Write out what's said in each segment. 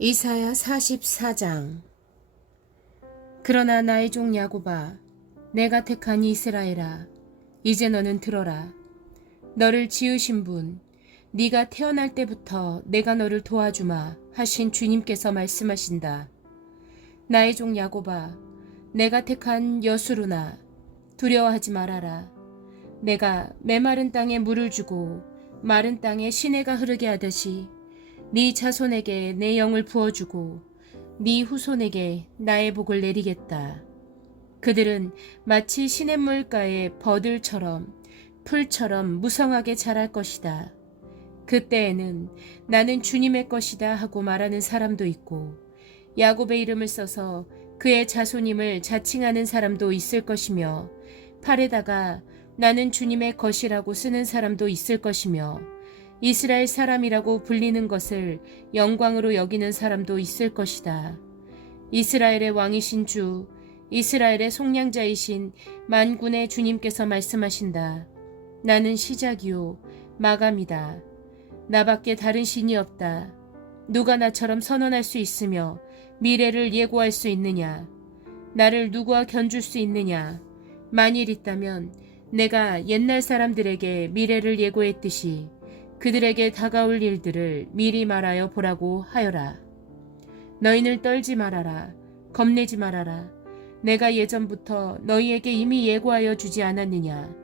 이사야 44장. 그러나 나의 종 야곱아, 내가 택한 이스라엘아, 이제 너는 들어라. 너를 지으신 분, 네가 태어날 때부터 내가 너를 도와주마 하신 주님께서 말씀하신다. 나의 종 야곱아, 내가 택한 여수루나 두려워하지 말아라. 내가 메마른 땅에 물을 주고 마른 땅에 시내가 흐르게 하듯이 네 자손에게 내 영을 부어주고 네 후손에게 나의 복을 내리겠다. 그들은 마치 시냇물가의 버들처럼 풀처럼 무성하게 자랄 것이다. 그때에는 나는 주님의 것이다 하고 말하는 사람도 있고 야곱의 이름을 써서 그의 자손임을 자칭하는 사람도 있을 것이며 팔에다가 나는 주님의 것이라고 쓰는 사람도 있을 것이며 이스라엘 사람이라고 불리는 것을 영광으로 여기는 사람도 있을 것이다. 이스라엘의 왕이신 주, 이스라엘의 속량자이신 만군의 주님께서 말씀하신다. 나는 시작이요 마감이다. 나밖에 다른 신이 없다. 누가 나처럼 선언할 수 있으며 미래를 예고할 수 있느냐? 나를 누구와 견줄 수 있느냐? 만일 있다면 내가 옛날 사람들에게 미래를 예고했듯이 그들에게 다가올 일들을 미리 말하여 보라고 하여라. 너희는 떨지 말아라. 겁내지 말아라. 내가 예전부터 너희에게 이미 예고하여 주지 않았느냐.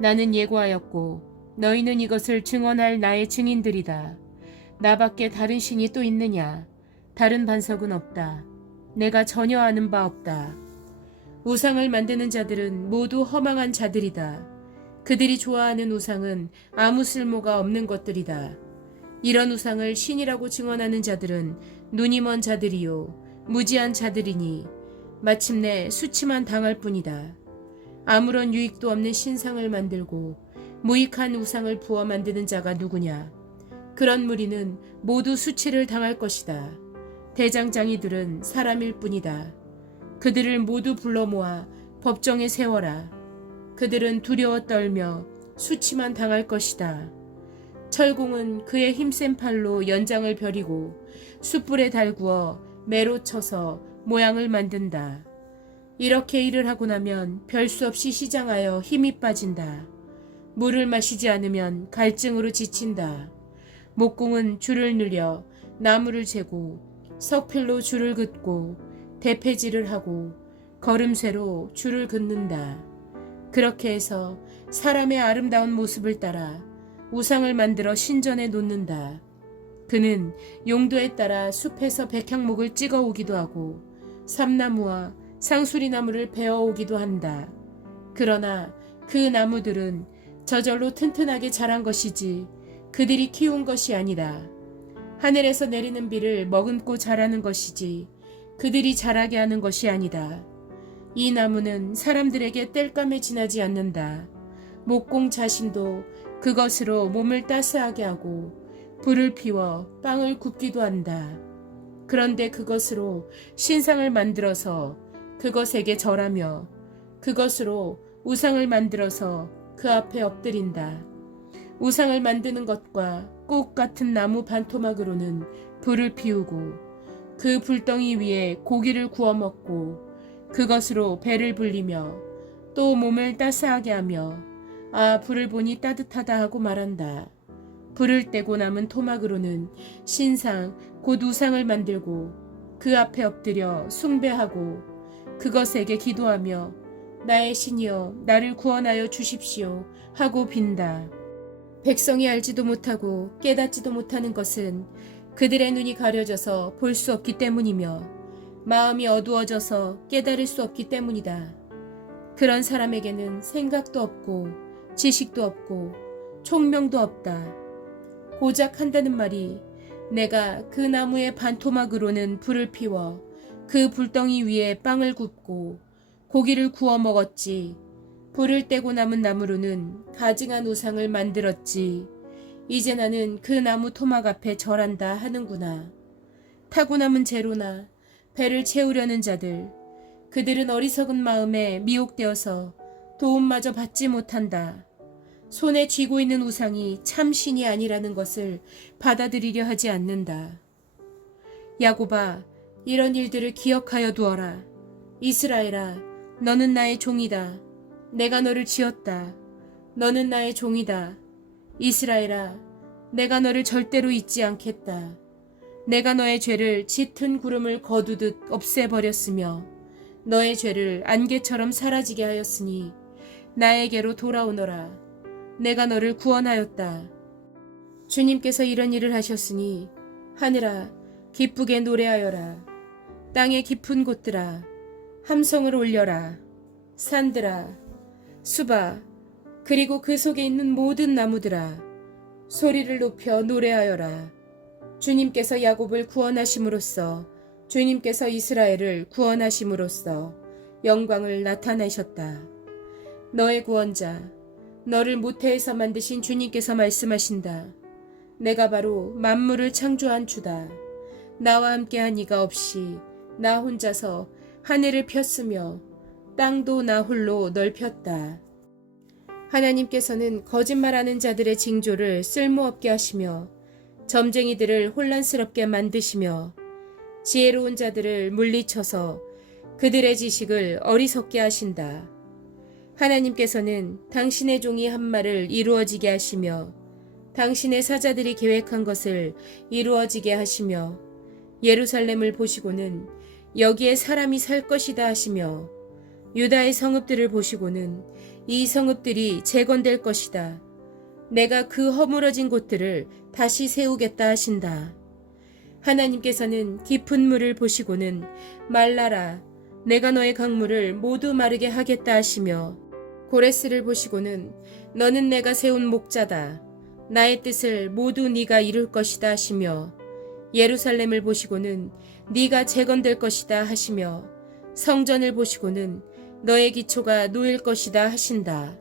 나는 예고하였고 너희는 이것을 증언할 나의 증인들이다. 나밖에 다른 신이 또 있느냐. 다른 반석은 없다. 내가 전혀 아는 바 없다. 우상을 만드는 자들은 모두 허망한 자들이다. 그들이 좋아하는 우상은 아무 쓸모가 없는 것들이다. 이런 우상을 신이라고 증언하는 자들은 눈이 먼 자들이요 무지한 자들이니 마침내 수치만 당할 뿐이다. 아무런 유익도 없는 신상을 만들고 무익한 우상을 부어 만드는 자가 누구냐. 그런 무리는 모두 수치를 당할 것이다. 대장장이들은 사람일 뿐이다. 그들을 모두 불러 모아 법정에 세워라. 그들은 두려워 떨며 수치만 당할 것이다. 철공은 그의 힘센 팔로 연장을 벼리고 숯불에 달구어 매로 쳐서 모양을 만든다. 이렇게 일을 하고 나면 별 수 없이 시장하여 힘이 빠진다. 물을 마시지 않으면 갈증으로 지친다. 목공은 줄을 늘려 나무를 재고 석필로 줄을 긋고 대패질을 하고 걸음쇠로 줄을 긋는다. 그렇게 해서 사람의 아름다운 모습을 따라 우상을 만들어 신전에 놓는다. 그는 용도에 따라 숲에서 백향목을 찍어 오기도 하고 삼나무와 상수리나무를 베어 오기도 한다. 그러나 그 나무들은 저절로 튼튼하게 자란 것이지 그들이 키운 것이 아니다. 하늘에서 내리는 비를 머금고 자라는 것이지 그들이 자라게 하는 것이 아니다. 이 나무는 사람들에게 땔감에 지나지 않는다. 목공 자신도 그것으로 몸을 따스하게 하고 불을 피워 빵을 굽기도 한다. 그런데 그것으로 신상을 만들어서 그것에게 절하며 그것으로 우상을 만들어서 그 앞에 엎드린다. 우상을 만드는 것과 꼭 같은 나무 반토막으로는 불을 피우고 그 불덩이 위에 고기를 구워 먹고 그것으로 배를 불리며 또 몸을 따스하게 하며 아 불을 보니 따뜻하다 하고 말한다. 불을 떼고 남은 토막으로는 신상 곧 우상을 만들고 그 앞에 엎드려 숭배하고 그것에게 기도하며 나의 신이여 나를 구원하여 주십시오 하고 빈다. 백성이 알지도 못하고 깨닫지도 못하는 것은 그들의 눈이 가려져서 볼 수 없기 때문이며 마음이 어두워져서 깨달을 수 없기 때문이다. 그런 사람에게는 생각도 없고 지식도 없고 총명도 없다. 고작 한다는 말이 내가 그 나무의 반토막으로는 불을 피워 그 불덩이 위에 빵을 굽고 고기를 구워 먹었지. 불을 떼고 남은 나무로는 가증한 우상을 만들었지. 이제 나는 그 나무 토막 앞에 절한다 하는구나. 타고 남은 재로나 배를 채우려는 자들, 그들은 어리석은 마음에 미혹되어서 도움마저 받지 못한다. 손에 쥐고 있는 우상이 참 신이 아니라는 것을 받아들이려 하지 않는다. 야곱아, 이런 일들을 기억하여 두어라. 이스라엘아, 너는 나의 종이다. 내가 너를 지었다. 너는 나의 종이다. 이스라엘아, 내가 너를 절대로 잊지 않겠다. 내가 너의 죄를 짙은 구름을 거두듯 없애버렸으며 너의 죄를 안개처럼 사라지게 하였으니 나에게로 돌아오너라. 내가 너를 구원하였다. 주님께서 이런 일을 하셨으니 하늘아, 기쁘게 노래하여라. 땅의 깊은 곳들아, 함성을 올려라. 산들아, 숲아, 그리고 그 속에 있는 모든 나무들아, 소리를 높여 노래하여라. 주님께서 야곱을 구원하심으로써, 주님께서 이스라엘을 구원하심으로써 영광을 나타내셨다. 너의 구원자, 너를 모태에서 만드신 주님께서 말씀하신다. 내가 바로 만물을 창조한 주다. 나와 함께한 이가 없이 나 혼자서 하늘을 폈으며 땅도 나 홀로 넓혔다. 하나님께서는 거짓말하는 자들의 징조를 쓸모없게 하시며 점쟁이들을 혼란스럽게 만드시며 지혜로운 자들을 물리쳐서 그들의 지식을 어리석게 하신다. 하나님께서는 당신의 종이 한 말을 이루어지게 하시며 당신의 사자들이 계획한 것을 이루어지게 하시며 예루살렘을 보시고는 여기에 사람이 살 것이다 하시며 유다의 성읍들을 보시고는 이 성읍들이 재건될 것이다. 내가 그 허물어진 곳들을 다시 세우겠다 하신다. 하나님께서는 깊은 물을 보시고는 말라라, 내가 너의 강물을 모두 마르게 하겠다 하시며 고레스를 보시고는 너는 내가 세운 목자다. 나의 뜻을 모두 네가 이룰 것이다 하시며 예루살렘을 보시고는 네가 재건될 것이다 하시며 성전을 보시고는 너의 기초가 놓일 것이다 하신다.